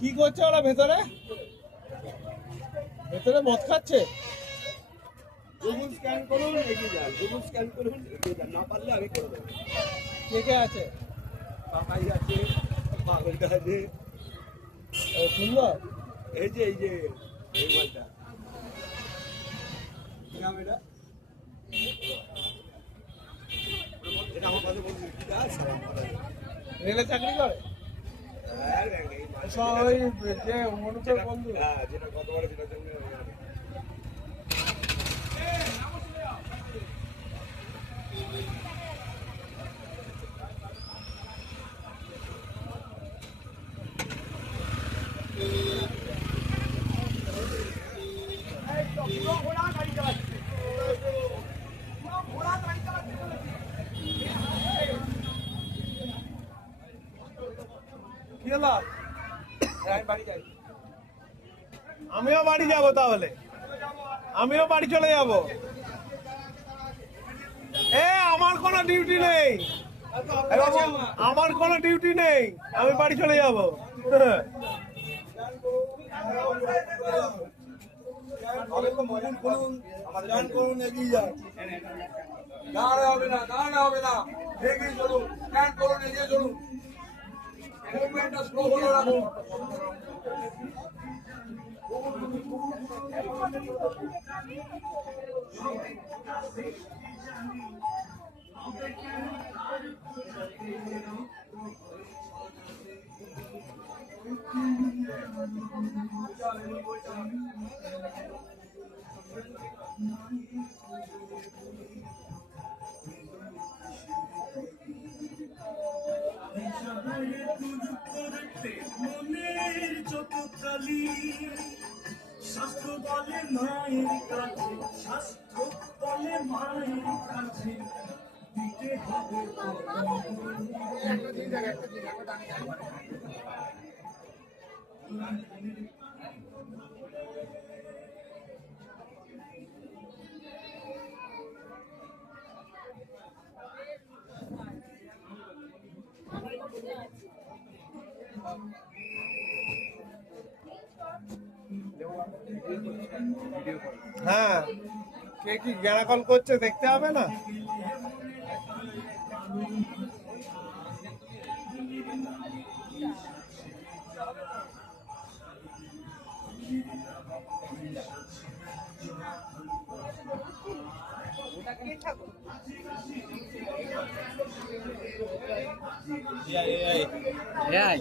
কি করছে ওরা ভেতরে? ভেতরে মদ খাচ্ছে। গুগল স্ক্যান করুন, এগিয়ে যান। গুগল স্ক্যান করুন, এগিয়ে যান। না পারলে আগে করে দেবেন। কে কে আছে? কাকাই আছে, পাগলটা আছে। সুন্দর। এই যে এই মালটা কি নাম এটা? এটা আমার কাছে বলছি কি কাজ? রেলে চাকরি করে? হ্যাঁ, এই মালটা। ওই যে মনুষের বন্ধু। হ্যাঁ, যেটা গতবার যেটার জন্য কি হলো? আমি বাড়ি যাই। আমিও বাড়ি যাব তাহলে। আমিও বাড়ি চলে যাব। আমার কোনো ডিউটি নেই। আমার কোনো ডিউটি নেই। আমি বাড়ি চলে যাব। দাঁড়া হবে না, দাঁড়া হবে না। এগিয়ে চলুন, স্ক্যান করুন, এগিয়ে চলুন। মুভমেন্টটা স্লো করে রাখুন। মনের যত কালি শাস্ত্র বলে মায়ের কাছে, শাস্ত্র বলে মায়ের কাছে দিতে হবে। হ্যাঁ, কে কি গ্যারাকল করছে দেখতে হবে না? AI.